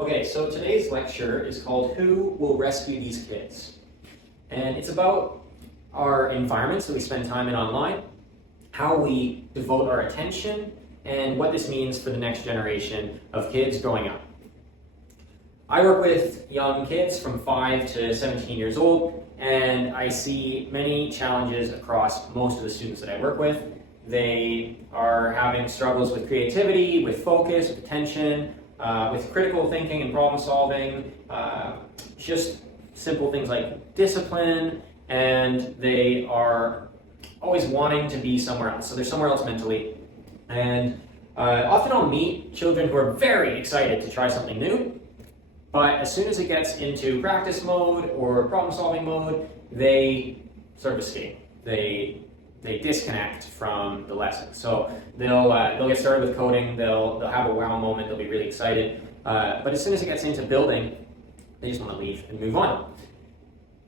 Okay, so today's lecture is called Who Will Rescue These Kids? And it's about our environments that we spend time in online, how we devote our attention, and what this means for the next generation of kids growing up. I work with young kids from 5 to 17 years old, and I see many challenges across most of the students that I work with. They are having struggles with creativity, with focus, with attention, with critical thinking and problem solving, just simple things like discipline, and they are always wanting to be somewhere else. So they're somewhere else mentally. And often I'll meet children who are very excited to try something new, but as soon as it gets into practice mode or problem solving mode, they sort of escape. They disconnect from the lesson. So they'll get started with coding, they'll have a wow moment, they'll be really excited, but as soon as it gets into building, they just want to leave and move on.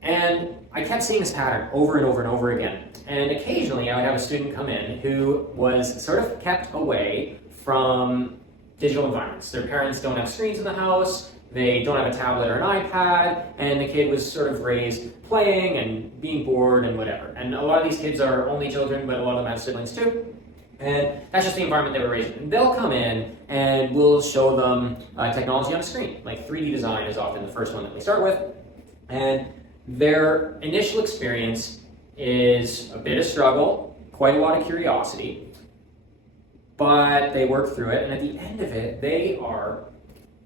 And I kept seeing this pattern over and over and over again. And occasionally I would have a student come in who was sort of kept away from digital environments. Their parents don't have screens in the house, they don't have a tablet or an iPad, and the kid was sort of raised playing and being bored and whatever. And a lot of these kids are only children, but a lot of them have siblings too. And that's just the environment they were raised in. And they'll come in and we'll show them technology on a screen. Like 3D design is often the first one that we start with. And their initial experience is a bit of struggle, quite a lot of curiosity, but they work through it. And at the end of it, they are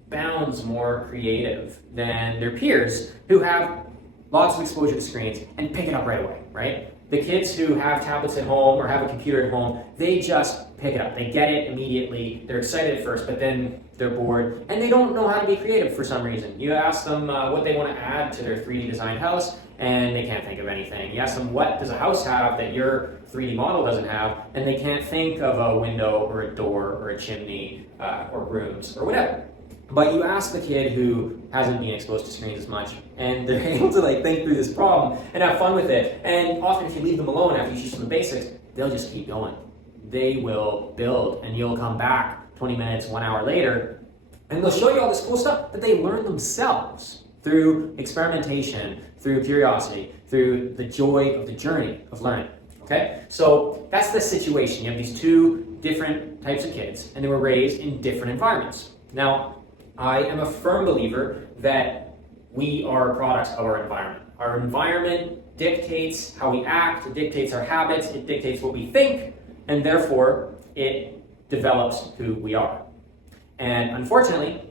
bounds more creative than their peers who have lots of exposure to screens and pick it up right away, right? The kids who have tablets at home or have a computer at home, they just pick it up. They get it immediately. They're excited at first, but then they're bored and they don't know how to be creative for some reason. You ask them what they want to add to their 3D designed house and they can't think of anything. You ask them what does a house have that your 3D model doesn't have, and they can't think of a window or a door or a chimney or rooms or whatever. But you ask the kid who hasn't been exposed to screens as much, and they're able to think through this problem and have fun with it. And often if you leave them alone after you teach them the basics, they'll just keep going. They will build, and you'll come back 20 minutes, 1 hour later, and they'll show you all this cool stuff that they learned themselves through experimentation, through curiosity, through the joy of the journey of learning. Okay? So that's the situation. You have these two different types of kids, and they were raised in different environments. Now, I am a firm believer that we are products of our environment. Our environment dictates how we act, it dictates our habits, it dictates what we think, and therefore it develops who we are. And unfortunately,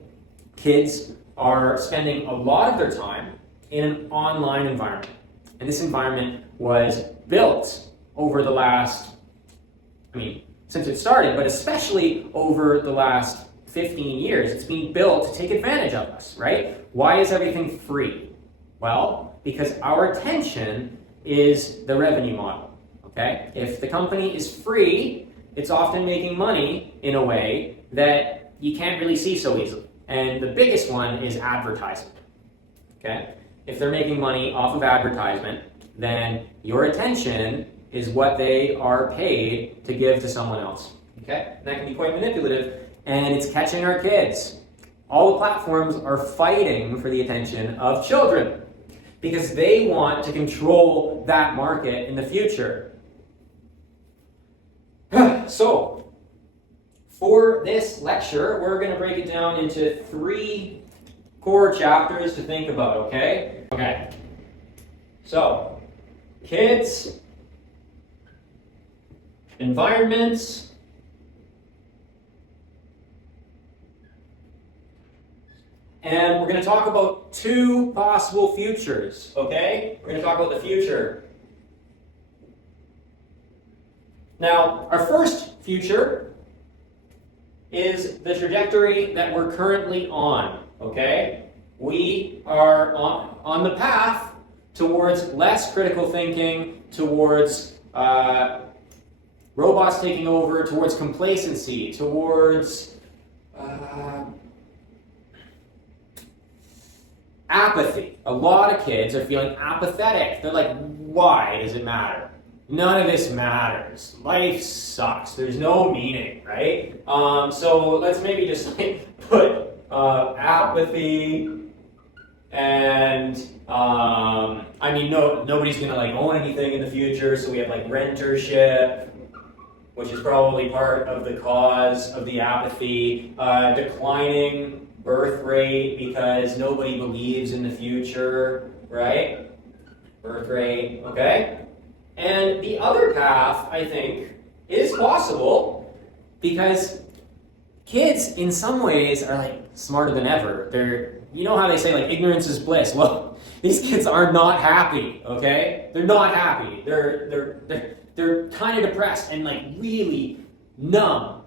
kids are spending a lot of their time in an online environment. And this environment was built over the last, since it started, but especially over the last 15 years, it's being built to take advantage of us, right? Why is everything free? Well, because our attention is the revenue model, okay? If the company is free, it's often making money in a way that you can't really see so easily. And the biggest one is advertising, okay? If they're making money off of advertisement, then your attention is what they are paid to give to someone else, okay? And that can be quite manipulative. And it's catching our kids. All the platforms are fighting for the attention of children because they want to control that market in the future. So, for this lecture, we're going to break it down into 3 core chapters to think about, okay? Okay. So, kids, environments, and we're going to talk about 2 possible futures, okay? We're going to talk about the future. Now, our first future is the trajectory that we're currently on, okay? We are on the path towards less critical thinking, towards robots taking over, towards complacency, towards apathy. A lot of kids are feeling apathetic. They're like, why does it matter? None of this matters. Life sucks. There's no meaning, right? So let's maybe just put apathy, and I mean, nobody's gonna like own anything in the future, so we have like rentership, which is probably part of the cause of the apathy. Declining birth rate because nobody believes in the future, right? Birth rate, okay? And the other path, I think, is possible because kids, in some ways, are like smarter than ever. You know how they say like ignorance is bliss. Well, these kids are not happy. Okay, they're not happy. They're kind of depressed and like really numb.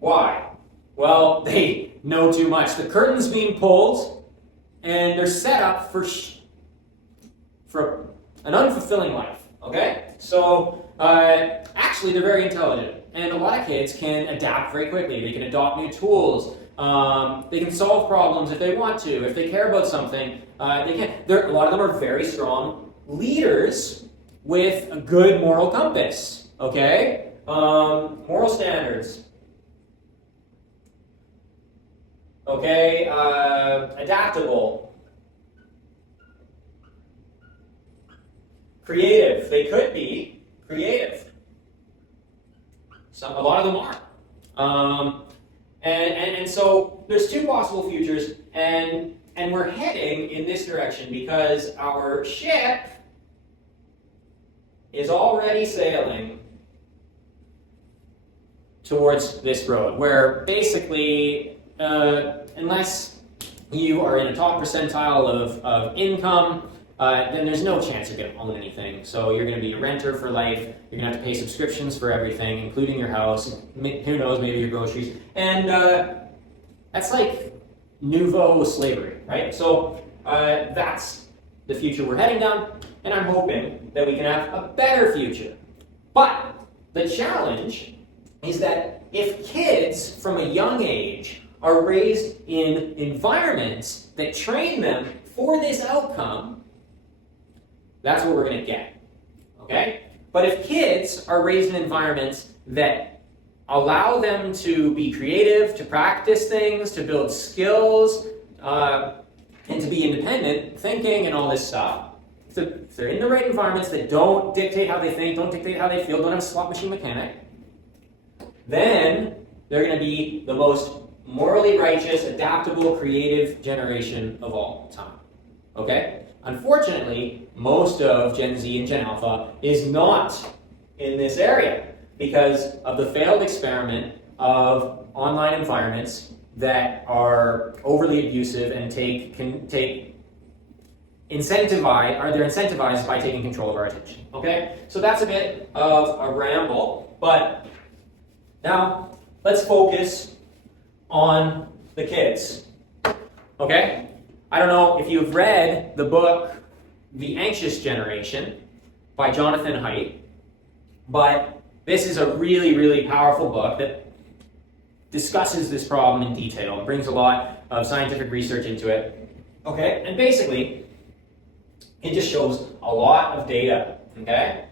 Why? Well, they know too much. The curtain's being pulled, and they're set up for an unfulfilling life. Okay, so actually, they're very intelligent. And a lot of kids can adapt very quickly. They can adopt new tools. They can solve problems if they want to. If they care about something, they can. A lot of them are very strong leaders with a good moral compass. Okay? Moral standards. Okay? Adaptable. Creative. They could be creative. A lot of them are. And so there's two possible futures, and we're heading in this direction because our ship is already sailing towards this road, where basically, unless you are in a top percentile of income, then there's no chance you're going to own anything. So you're going to be a renter for life. You're going to have to pay subscriptions for everything, including your house. Who knows, maybe your groceries. And that's like nouveau slavery, right? So that's the future we're heading down. And I'm hoping that we can have a better future. But the challenge is that if kids from a young age are raised in environments that train them for this outcome, that's what we're going to get, okay? But if kids are raised in environments that allow them to be creative, to practice things, to build skills, and to be independent, thinking and all this stuff, if they're in the right environments that don't dictate how they think, don't dictate how they feel, don't have a slot machine mechanic, then they're going to be the most morally righteous, adaptable, creative generation of all time, okay? Unfortunately, most of Gen Z and Gen Alpha is not in this area because of the failed experiment of online environments that are overly abusive and they're incentivized by taking control of our attention. Okay? So that's a bit of a ramble, but now let's focus on the kids. Okay? I don't know if you've read the book The Anxious Generation by Jonathan Haidt, but this is a really, really powerful book that discusses this problem in detail and brings a lot of scientific research into it. Okay? And basically, it just shows a lot of data. Okay?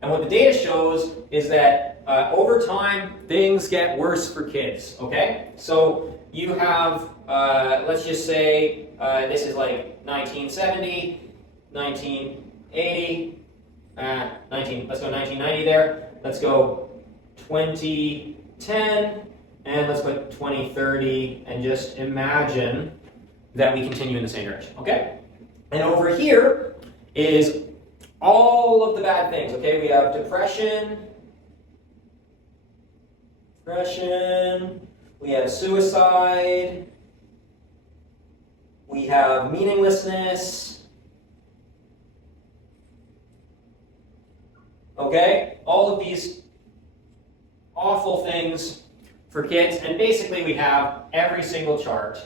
And what the data shows is that over time, things get worse for kids. Okay? So you have, let's just say, this is like 1970, 1980, let's go 1990 there. Let's go 2010, and let's put 2030, and just imagine that we continue in the same direction, okay? And over here is all of the bad things, okay? We have depression, we have suicide, we have meaninglessness, okay? All of these awful things for kids, and basically we have every single chart.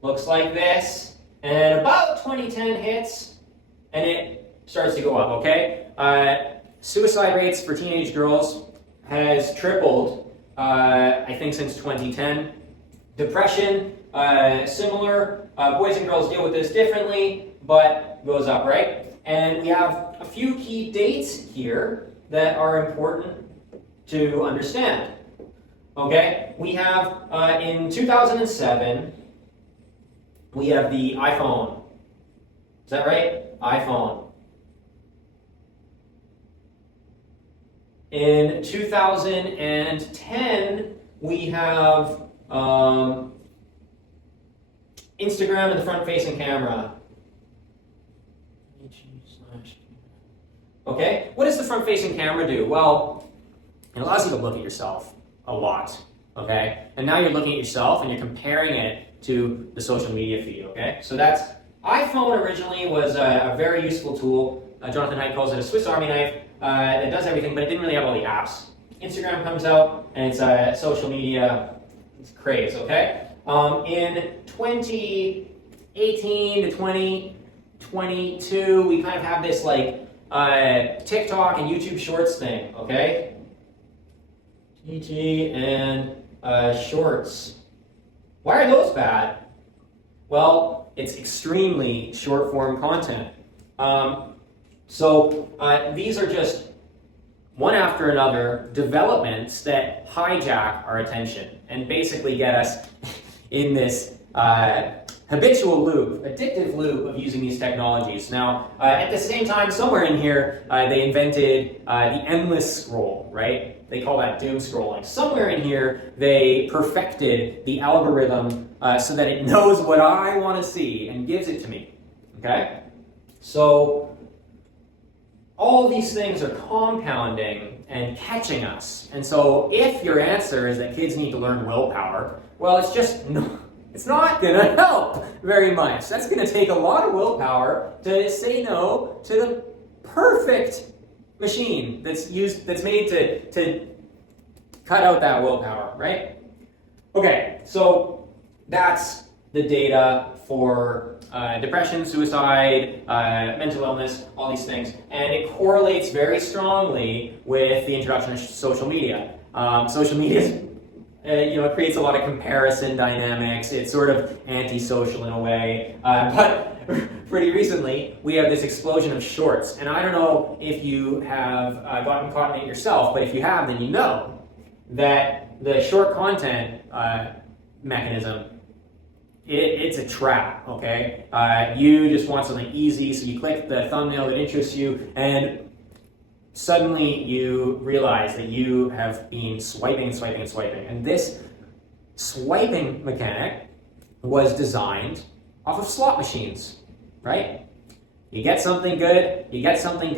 Looks like this, and about 2010 hits, and it starts to go up, okay? Suicide rates for teenage girls has tripled, I think, since 2010. Depression, similar. Boys and girls deal with this differently, but goes up, right? And we have a few key dates here that are important to understand. Okay? We have, in 2007, we have the iPhone. Is that right? iPhone. In 2010, we have Instagram and the front-facing camera. Okay, what does the front-facing camera do? Well, it allows you to look at yourself a lot, okay? And now you're looking at yourself and you're comparing it to the social media feed, okay? So that's, iPhone originally was a very useful tool. Jonathan Haidt calls it a Swiss Army knife that does everything, but it didn't really have all the apps. Instagram comes out and it's social media, it's craze, okay? In 2018 to 2022, we kind of have this like TikTok and YouTube Shorts thing, okay? TT and Shorts. Why are those bad? Well, it's extremely short form content. So these are just one after another developments that hijack our attention and basically get us in this habitual loop, addictive loop of using these technologies. Now, at the same time, somewhere in here, they invented the endless scroll, right? They call that doom scrolling. Somewhere in here, they perfected the algorithm so that it knows what I want to see and gives it to me, okay? So, all these things are compounding and catching us. And so, if your answer is that kids need to learn willpower, well, it's just no. It's not going to help very much. That's going to take a lot of willpower to say no to the perfect machine that's made to cut out that willpower, right? Okay, so that's the data for depression, suicide, mental illness, all these things. And it correlates very strongly with the introduction of social media. Social media is it creates a lot of comparison dynamics. It's sort of antisocial in a way. But pretty recently, we have this explosion of shorts. And I don't know if you have gotten caught in it yourself, but if you have, then you know that the short content mechanism, it's a trap, okay? You just want something easy, so you click the thumbnail that interests you, and suddenly you realize that you have been swiping and swiping and swiping. And this swiping mechanic was designed off of slot machines, right? You get something good, something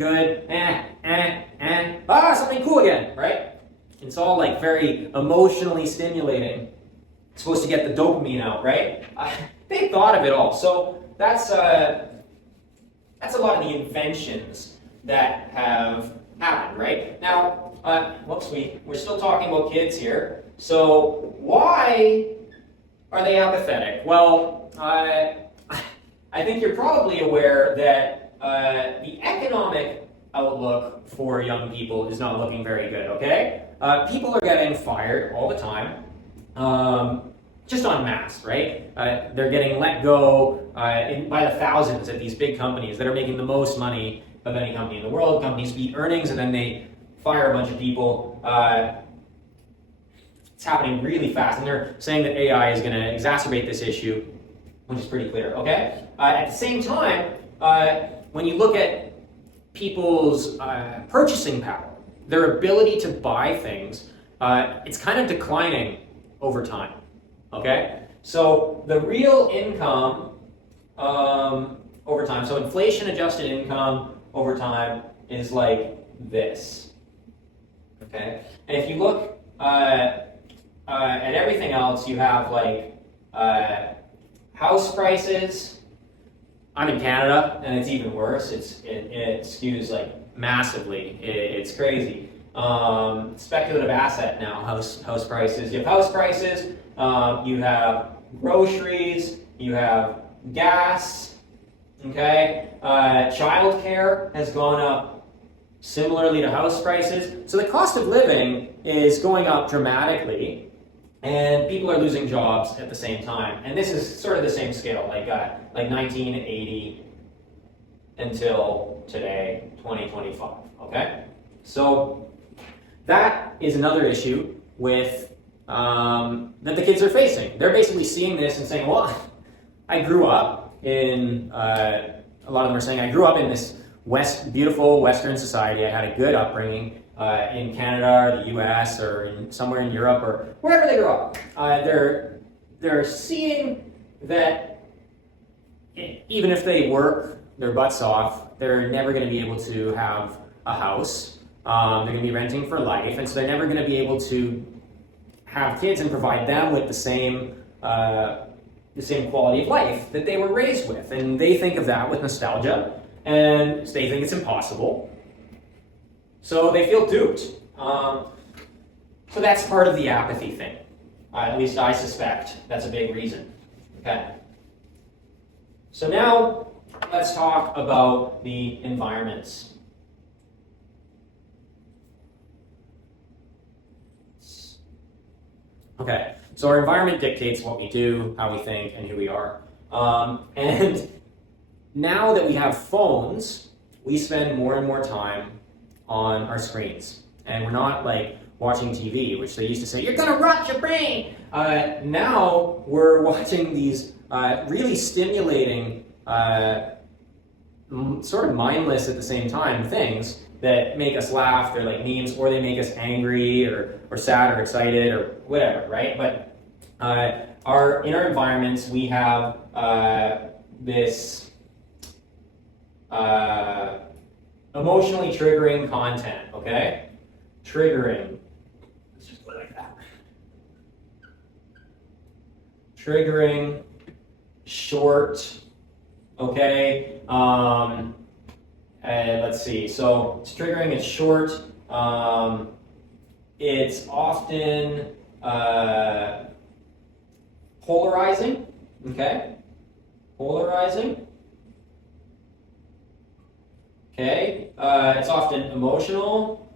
cool again, right? It's all like very emotionally stimulating. It's supposed to get the dopamine out, right? They thought of it all. So that's a lot of the inventions that have happened, right? Now, we're still talking about kids here. So why are they apathetic? Well, I think you're probably aware that the economic outlook for young people is not looking very good, okay? People are getting fired all the time, just en masse, right? They're getting let go by the thousands at these big companies that are making the most money of any company in the world. Companies beat earnings and then they fire a bunch of people. It's happening really fast, and they're saying that AI is going to exacerbate this issue, which is pretty clear, okay? At the same time, when you look at people's purchasing power, their ability to buy things, it's kind of declining over time, okay? So the real income over time, so inflation-adjusted income over time is like this, okay? And if you look at everything else, you have like house prices. I'm in Canada, and it's even worse. It skews like massively. It's crazy. Speculative asset now, house prices. You have house prices, you have groceries, you have gas, okay? Childcare has gone up similarly to house prices. So the cost of living is going up dramatically, and people are losing jobs at the same time. And this is sort of the same scale, like 1980 until today, 2025, okay? So that is another issue with that the kids are facing. They're basically seeing this and saying, well, I grew up in, a lot of them are saying, I grew up in this beautiful Western society. I had a good upbringing in Canada, or the US, or somewhere in Europe, or wherever they grow up. They're seeing that even if they work their butts off, they're never going to be able to have a house. They're going to be renting for life, and so they're never going to be able to have kids and provide them with the same quality of life that they were raised with. And they think of that with nostalgia, and they think it's impossible. So they feel duped. So that's part of the apathy thing. At least I suspect that's a big reason. Okay. So now let's talk about the environments. Okay, so our environment dictates what we do, how we think, and who we are. And now that we have phones, we spend more and more time on our screens. And we're not like watching TV, which they used to say, you're gonna rot your brain! Now we're watching these really stimulating, sort of mindless at the same time things that make us laugh. They're like memes, or they make us angry or sad or excited or whatever, right? But in our environments, we have this emotionally triggering content, okay? Triggering. Let's just go like that. Triggering, short, okay? Let's see. So it's triggering, it's short. It's often polarizing, okay? Polarizing. Okay. It's often emotional.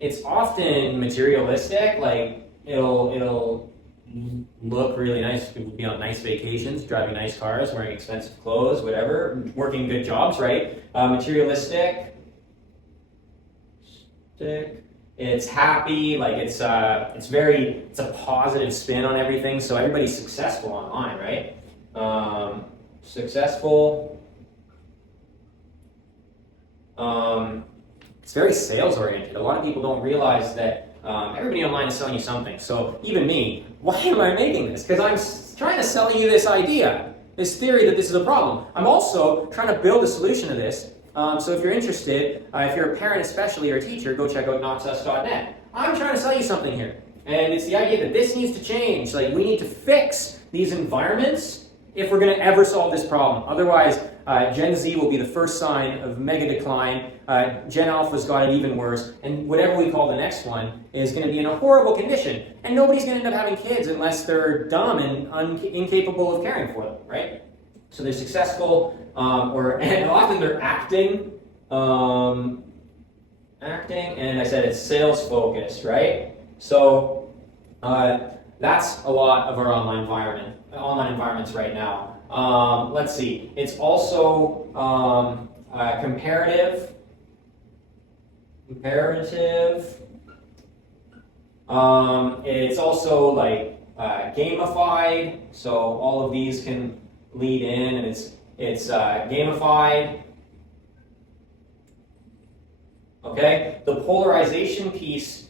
It's often materialistic, like it'll look really nice. People will be on nice vacations, driving nice cars, wearing expensive clothes, whatever, working good jobs, right? Materialistic. It's happy, like it's a positive spin on everything. So everybody's successful online, right? Successful. It's very sales oriented. A lot of people don't realize that everybody online is selling you something. So even me, why am I making this? Because I'm trying to sell you this idea, this theory that this is a problem. I'm also trying to build a solution to this. So if you're interested, if you're a parent especially or a teacher, go check out knoxus.net. I'm trying to sell you something here. And it's the idea that this needs to change. Like, we need to fix these environments if we're going to ever solve this problem. Otherwise, Gen Z will be the first sign of mega decline. Gen Alpha's got it even worse. And whatever we call the next one is going to be in a horrible condition. And nobody's going to end up having kids unless they're dumb and incapable of caring for them, right? So they're successful, and often they're acting, and I said it's sales focused, right? So that's a lot of our online environments right now. Let's see. It's also comparative. It's also like gamified. So all of these can lead in, and it's gamified. Okay, the polarization piece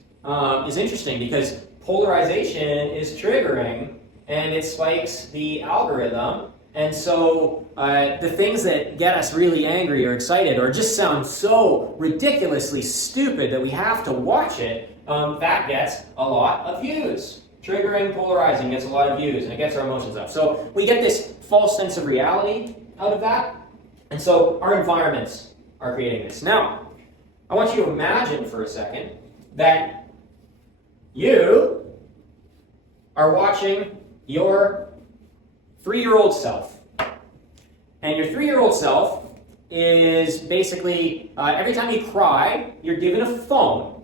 is interesting because polarization is triggering and it spikes the algorithm. And so the things that get us really angry or excited or just sound so ridiculously stupid that we have to watch it, that gets a lot of views. Triggering, polarizing gets a lot of views and it gets our emotions up. So we get this false sense of reality out of that. And so our environments are creating this. Now, I want you to imagine for a second that you are watching your 3-year-old self. And your 3-year-old self is basically, every time you cry, you're given a phone.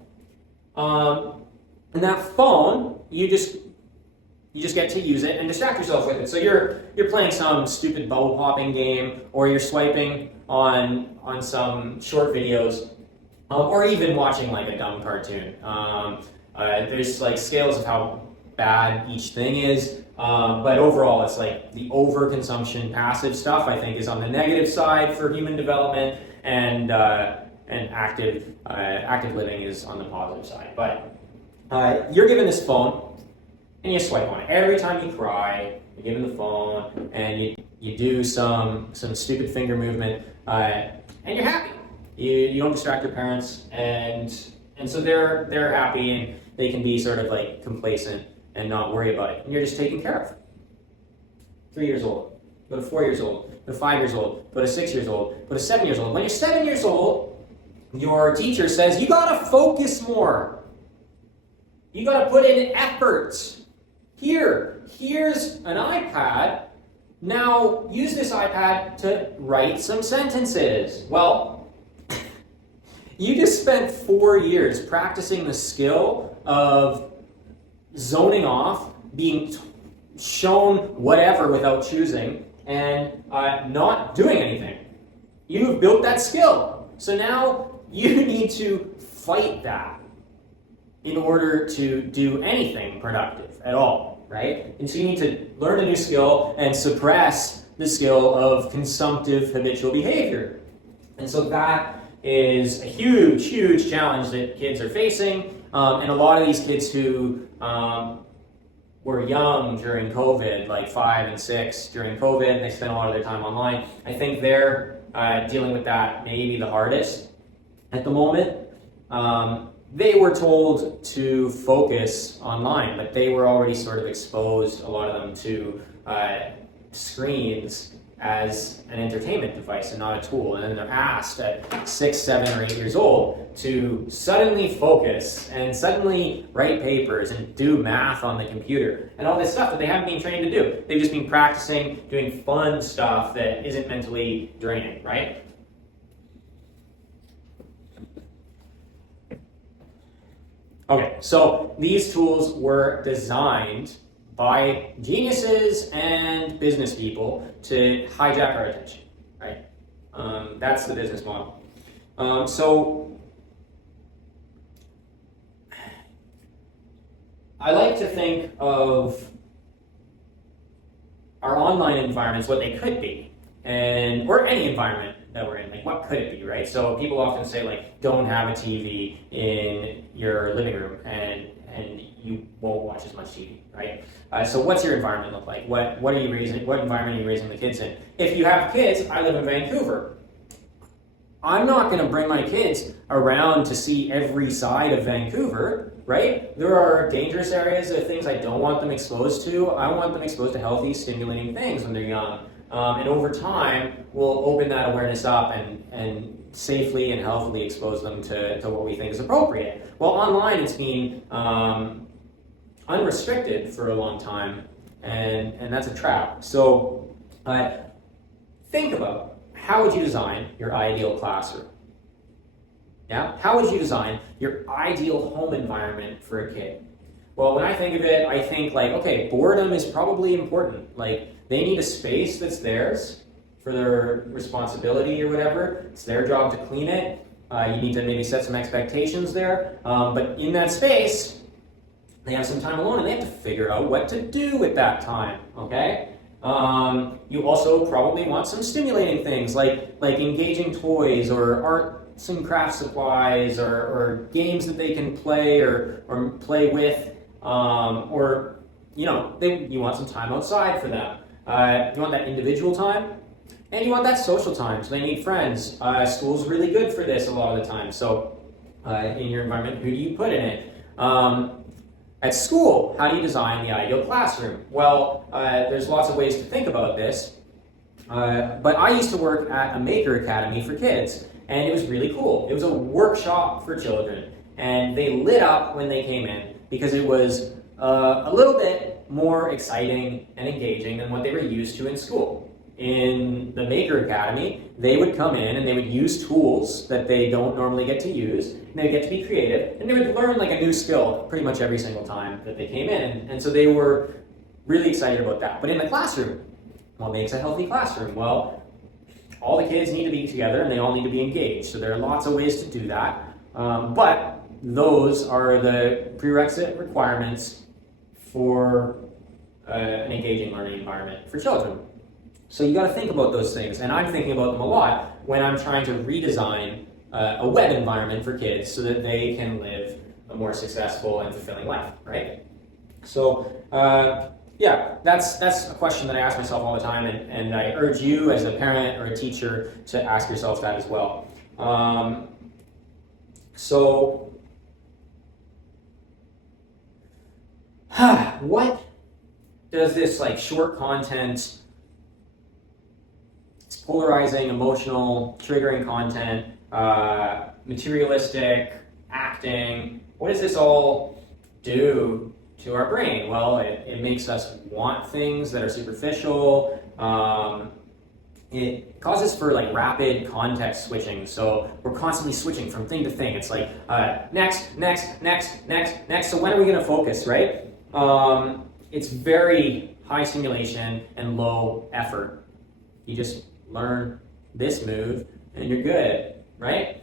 And that phone, you just get to use it and distract yourself with it. So you're playing some stupid bubble popping game, or you're swiping on some short videos, or even watching like a dumb cartoon. There's like scales of how bad each thing is. But overall, it's like the overconsumption, passive stuff, I think, is on the negative side for human development, and active living is on the positive side. But you're given this phone, and you swipe on it. Every time you cry, you're given the phone, and you do some stupid finger movement, and you're happy. You don't distract your parents, and so they're happy, and they can be sort of like complacent and not worry about it. And you're just taken care of. 3 years old, go to 4 years old, go to 5 years old, go to 6 years old, go to 7 years old. When you're 7 years old, your teacher says, you gotta focus more. You gotta put in effort. Here's an iPad. Now use this iPad to write some sentences. Well, you just spent 4 years practicing the skill of zoning off, being shown whatever without choosing, and not doing anything. You've built that skill. So now you need to fight that in order to do anything productive at all, right? And so you need to learn a new skill and suppress the skill of consumptive habitual behavior. And so that is a huge, huge challenge that kids are facing. And a lot of these kids who were young during COVID, like 5 and 6 during COVID, and they spent a lot of their time online, I think they're dealing with that maybe the hardest at the moment. They were told to focus online, but they were already sort of exposed, a lot of them, to screens as an entertainment device and not a tool. And then they're asked at 6, 7, or 8 years old to suddenly focus and suddenly write papers and do math on the computer and all this stuff that they haven't been trained to do. They've just been practicing doing fun stuff that isn't mentally draining, right? Okay, so these tools were designed by geniuses and business people to hijack our attention, right? That's the business model. So I like to think of our online environments, what they could be, or any environment that we're in, like what could it be, right? So people often say, like, don't have a TV in your living room and you won't watch as much TV, right? So what's your environment look like? What environment are you raising the kids in? If you have kids, I live in Vancouver. I'm not going to bring my kids around to see every side of Vancouver, right? There are dangerous areas of things I don't want them exposed to. I want them exposed to healthy, stimulating things when they're young. And over time, we'll open that awareness up and safely and healthily expose them to what we think is appropriate. Well, online it's been unrestricted for a long time, and that's a trap. So think about, how would you design your ideal classroom? Yeah? How would you design your ideal home environment for a kid? Well, when I think of it, I think like, okay, boredom is probably important. Like, they need a space that's theirs for their responsibility or whatever. It's their job to clean it. You need to maybe set some expectations there. But in that space, they have some time alone and they have to figure out what to do with that time, okay? You also probably want some stimulating things like engaging toys or arts and craft supplies or games that they can play or play with, or you want some time outside for them. You want that individual time, and you want that social time, so they need friends. School's really good for this a lot of the time. So in your environment, who do you put in it? At school, how do you design the ideal classroom? Well, there's lots of ways to think about this, but I used to work at a maker academy for kids, and it was really cool. It was a workshop for children, and they lit up when they came in because it was a little bit more exciting and engaging than what they were used to in school. In the Maker Academy, they would come in and they would use tools that they don't normally get to use, and they would get to be creative, and they would learn like a new skill pretty much every single time that they came in, and so they were really excited about that. But in the classroom, what makes a healthy classroom? Well, all the kids need to be together and they all need to be engaged, so there are lots of ways to do that, but those are the prerequisite requirements for an engaging learning environment for children. So you got to think about those things, and I'm thinking about them a lot when I'm trying to redesign a web environment for kids so that they can live a more successful and fulfilling life, right? So yeah, that's a question that I ask myself all the time, and I urge you as a parent or a teacher to ask yourself that as well. What does this like short content, it's polarizing, emotional, triggering content, materialistic, acting, what does this all do to our brain? Well, it makes us want things that are superficial. It causes for like rapid context switching. So we're constantly switching from thing to thing. It's like next. So when are we going to focus, right? It's very high stimulation and low effort. You just learn this move and you're good, right?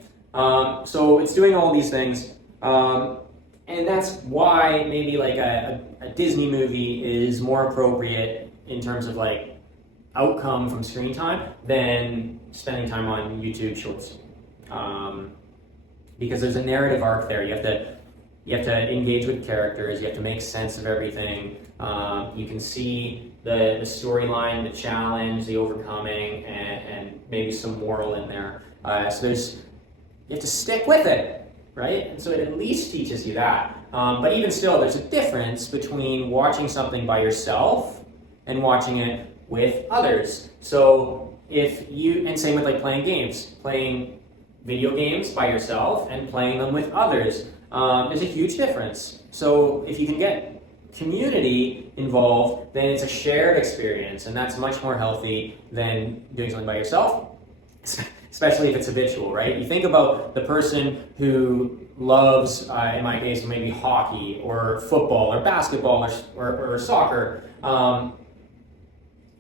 So it's doing all these things. And that's why maybe like a Disney movie is more appropriate in terms of like outcome from screen time than spending time on YouTube Shorts. Because there's a narrative arc there. You have to engage with characters. You have to make sense of everything. You can see the storyline, the challenge, the overcoming, and maybe some moral in there. So you have to stick with it, right? And so it at least teaches you that. But even still, there's a difference between watching something by yourself and watching it with others. So and same with like playing video games by yourself and playing them with others. There's a huge difference. So if you can get community involved, then it's a shared experience, and that's much more healthy than doing something by yourself, especially if it's habitual, right? You think about the person who loves, in my case, maybe hockey or football or basketball or soccer.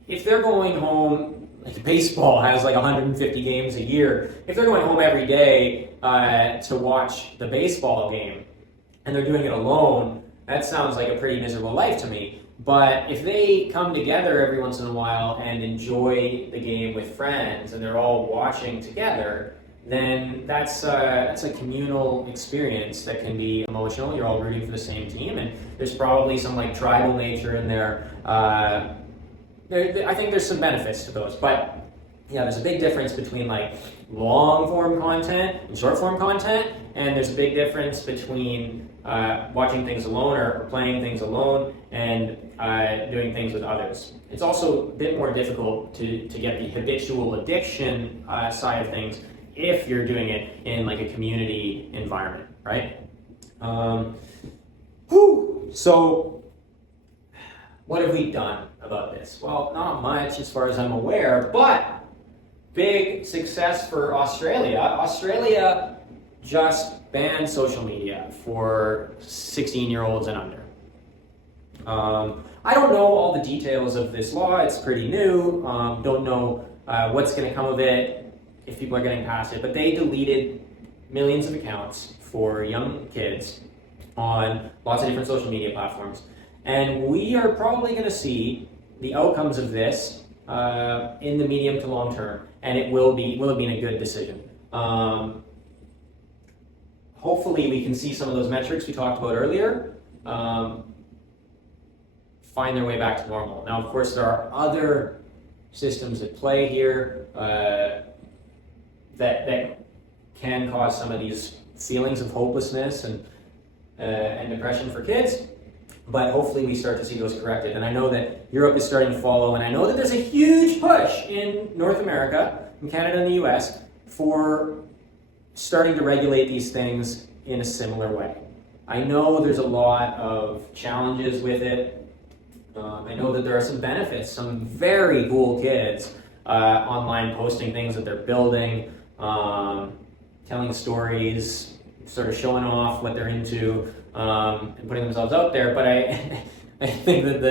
If they're going home, like baseball has like 150 games a year, if they're going home every day to watch the baseball game and they're doing it alone, that sounds like a pretty miserable life to me. But if they come together every once in a while and enjoy the game with friends and they're all watching together, then that's a communal experience that can be emotional. You're all rooting for the same team, and there's probably some like tribal nature in there. I think there's some benefits to those, but yeah, there's a big difference between like long form content and short form content, and there's a big difference between watching things alone or playing things alone and doing things with others. It's also a bit more difficult to get the habitual addiction side of things if you're doing it in like a community environment, right? So what have we done about this? Well, not much as far as I'm aware, but big success for Australia. Australia just banned social media for 16-year-olds and under. I don't know all the details of this law. It's pretty new. Don't know what's going to come of it, if people are getting past it, but they deleted millions of accounts for young kids on lots of different social media platforms. And we are probably going to see the outcomes of this in the medium to long term, and it will have been a good decision. Hopefully we can see some of those metrics we talked about earlier find their way back to normal. Now, of course, there are other systems at play here that can cause some of these feelings of hopelessness and depression for kids. But hopefully we start to see those corrected. And I know that Europe is starting to follow, and I know that there's a huge push in North America, in Canada and the US, for starting to regulate these things in a similar way. I know there's a lot of challenges with it. I know that there are some benefits, some very cool kids online posting things that they're building, telling stories, sort of showing off what they're into, and putting themselves out there, but I think that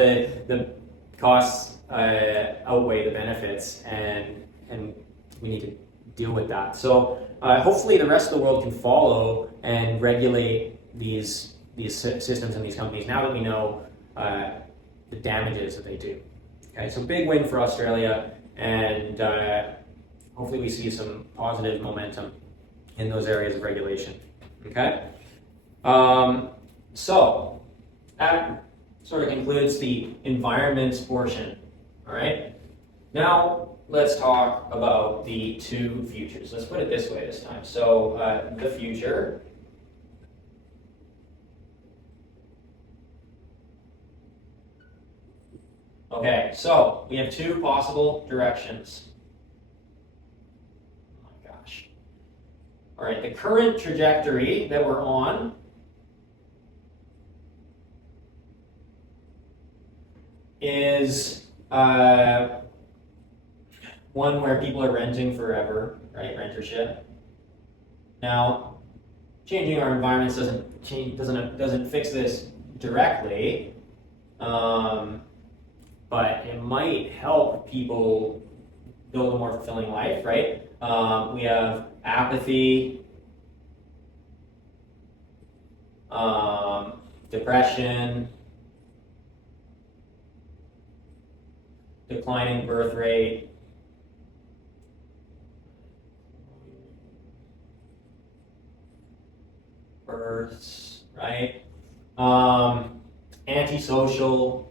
the costs outweigh the benefits, and we need to deal with that. So hopefully the rest of the world can follow and regulate these systems and these companies now that we know the damages that they do. Okay, so big win for Australia, and hopefully we see some positive momentum in those areas of regulation. Okay, so that sort of concludes the environments portion. All right, now let's talk about the two futures. Let's put it this way this time. So the future. Okay, so we have two possible directions. Oh my gosh. All right, the current trajectory that we're on is one where people are renting forever, right? Rentership. Now, changing our environments doesn't fix this directly. But it might help people build a more fulfilling life, right? We have apathy, depression, declining birth rate, births, right? Antisocial.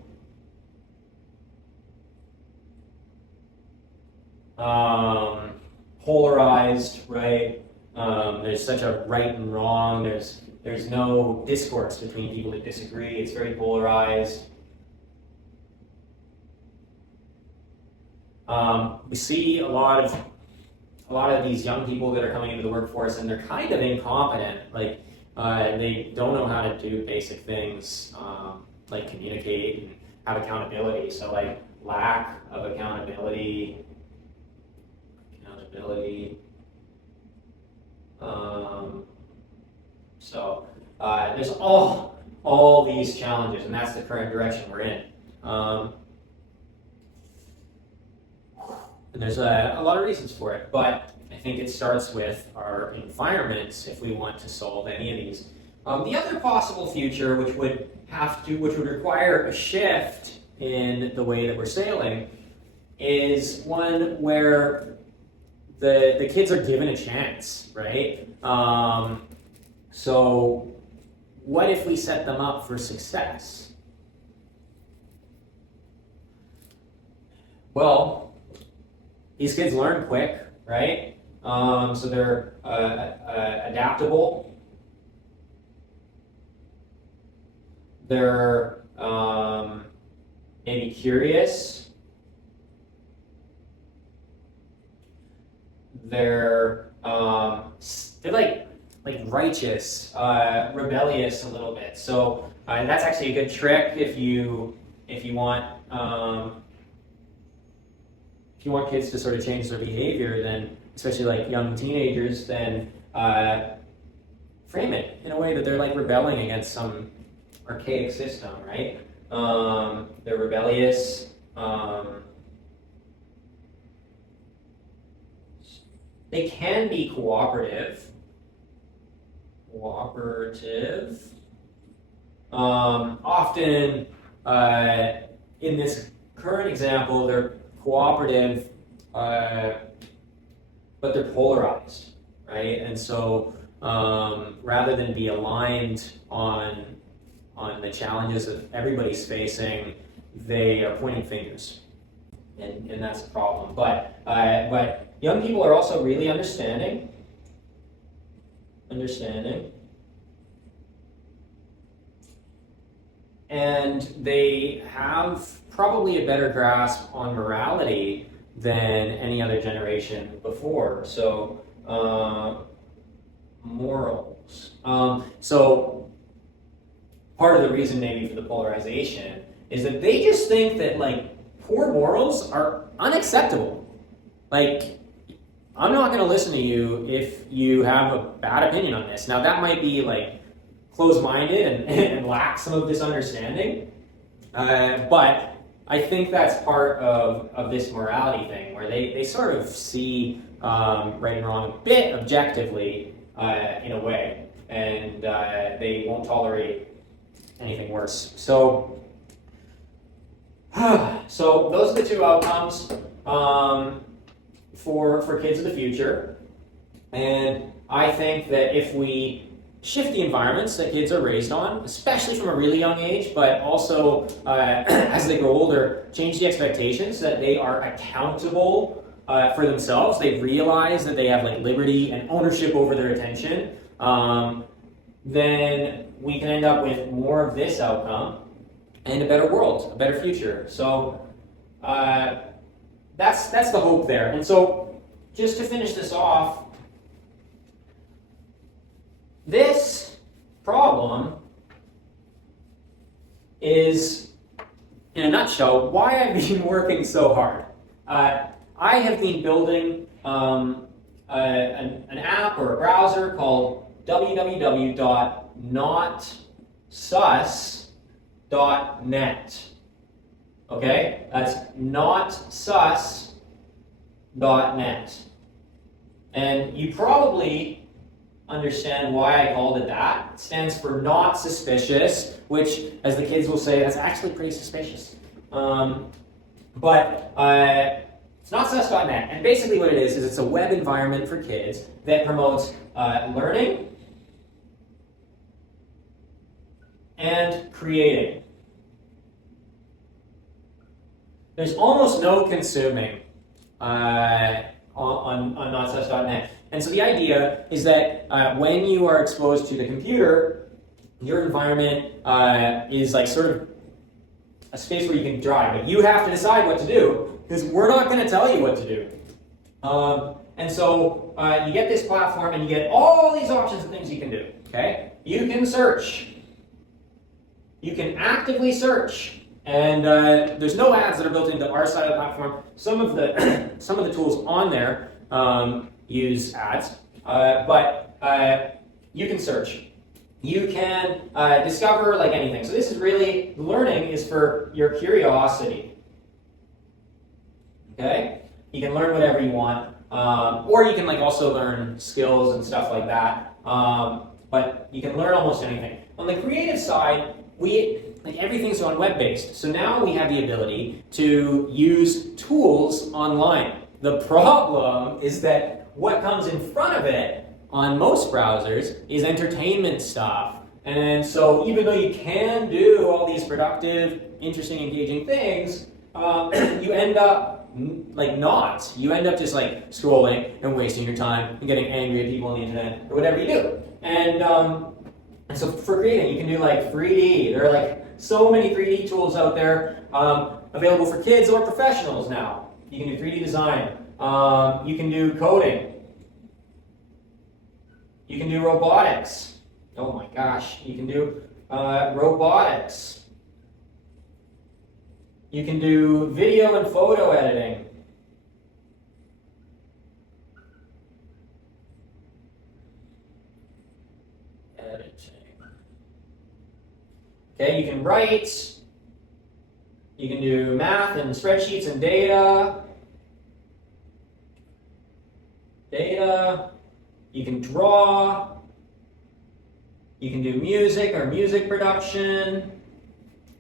Polarized, right? There's such a right and wrong. There's no discourse between people that disagree. It's very polarized. We see a lot of these young people that are coming into the workforce, and they're kind of incompetent. Like they don't know how to do basic things like communicate and have accountability. So like lack of accountability. So there's all these challenges, and that's the current direction we're in. And there's a lot of reasons for it, but I think it starts with our environments if we want to solve any of these. The other possible future, which would require a shift in the way that we're sailing, is one where the kids are given a chance, right? So what if we set them up for success? Well, these kids learn quick, right? So they're adaptable. They're maybe curious. They're like righteous, rebellious a little bit. So that's actually a good trick if you want kids to sort of change their behavior, then especially like young teenagers, then frame it in a way that they're like rebelling against some archaic system, right? They're rebellious. They can be cooperative. Often, in this current example, they're cooperative, but they're polarized, right? And so, rather than be aligned on the challenges that everybody's facing, they are pointing fingers, and that's a problem. But young people are also really understanding, and they have probably a better grasp on morality than any other generation before. So, morals. So, part of the reason maybe for the polarization is that they just think that like poor morals are unacceptable. Like, I'm not going to listen to you if you have a bad opinion on this. Now, that might be like closed-minded and lack some of this understanding, but I think that's part of this morality thing, where they sort of see right and wrong a bit objectively in a way, and they won't tolerate anything worse. So So those are the two outcomes for kids of the future. And I think that if we shift the environments that kids are raised on, especially from a really young age, but also as they grow older, change the expectations that they are accountable for themselves. They realize that they have like liberty and ownership over their attention. Then we can end up with more of this outcome and a better world, a better future. So that's the hope there. And so just to finish this off, this problem is, in a nutshell, why I've been working so hard. I have been building an app or a browser called www.notsus.net. Okay? That's notsus.net. And you probably understand why I called it that. It stands for not suspicious, which, as the kids will say, that's actually pretty suspicious. But it's notsus.net. And basically what it is it's a web environment for kids that promotes learning and creating. There's almost no consuming on notsus.net. And so the idea is that when you are exposed to the computer, your environment is like sort of a space where you can drive, but you have to decide what to do because we're not going to tell you what to do. And so you get this platform and you get all these options of things you can do. Okay, you can search. You can actively search, and there's no ads that are built into our side of the platform. Some of the tools on there use ads, but you can search. You can discover like anything. So this is really, learning is for your curiosity. Okay? You can learn whatever you want, or you can like also learn skills and stuff like that. But you can learn almost anything. On the creative side, everything's on web-based. So now we have the ability to use tools online. The problem is that what comes in front of it on most browsers is entertainment stuff. And so even though you can do all these productive, interesting, engaging things, you end up not. You end up just like scrolling and wasting your time and getting angry at people on the internet or whatever you do. And so for creating, you can do like 3D. There are like so many 3D tools out there available for kids or professionals now. You can do 3D design. You can do coding. You can do robotics. Oh my gosh, you can do robotics. You can do video and photo editing. Okay, you can write. You can do math and spreadsheets and data. You can draw. You can do music or music production.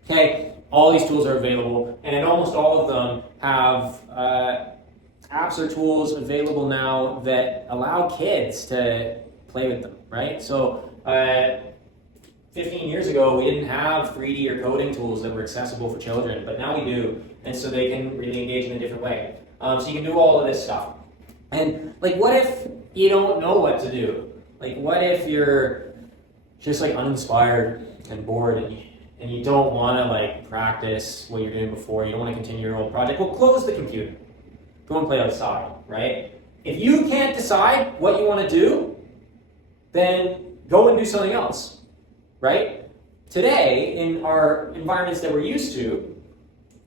Okay, all these tools are available, and almost all of them have apps or tools available now that allow kids to play with them, right? So 15 years ago, we didn't have 3D or coding tools that were accessible for children, but now we do, and so they can really engage in a different way. So you can do all of this stuff. And like, what if you don't know what to do? Like, what if you're just like uninspired and bored and you don't want to like practice what you're doing before, you don't want to continue your old project? Well, close the computer. Go and play outside, right? If you can't decide what you want to do, then go and do something else, right? Today, in our environments that we're used to,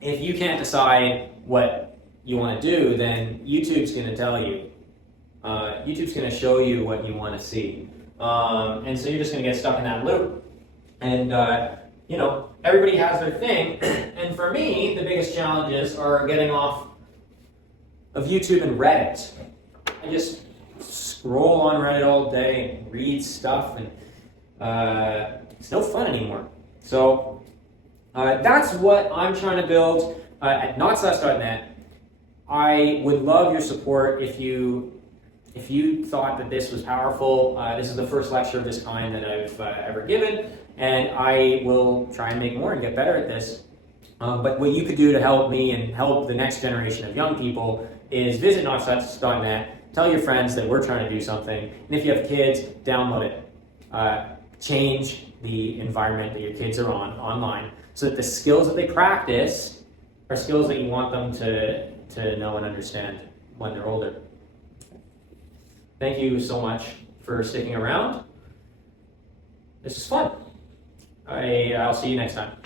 if you can't decide what you want to do, then YouTube's going to tell you. YouTube's going to show you what you want to see. And so you're just going to get stuck in that loop. And, everybody has their thing. And for me, the biggest challenges are getting off of YouTube and Reddit. I just scroll on Reddit all day and read stuff, and it's no fun anymore. So that's what I'm trying to build. at notsus.net. I would love your support if you thought that this was powerful. This is the first lecture of this kind that I've ever given, and I will try and make more and get better at this. But what you could do to help me and help the next generation of young people is visit notsus.net, tell your friends that we're trying to do something, and if you have kids, download it. Change the environment that your kids are on online so that the skills that they practice are skills that you want them to know and understand when they're older. Thank you so much for sticking around. This is fun. I'll see you next time.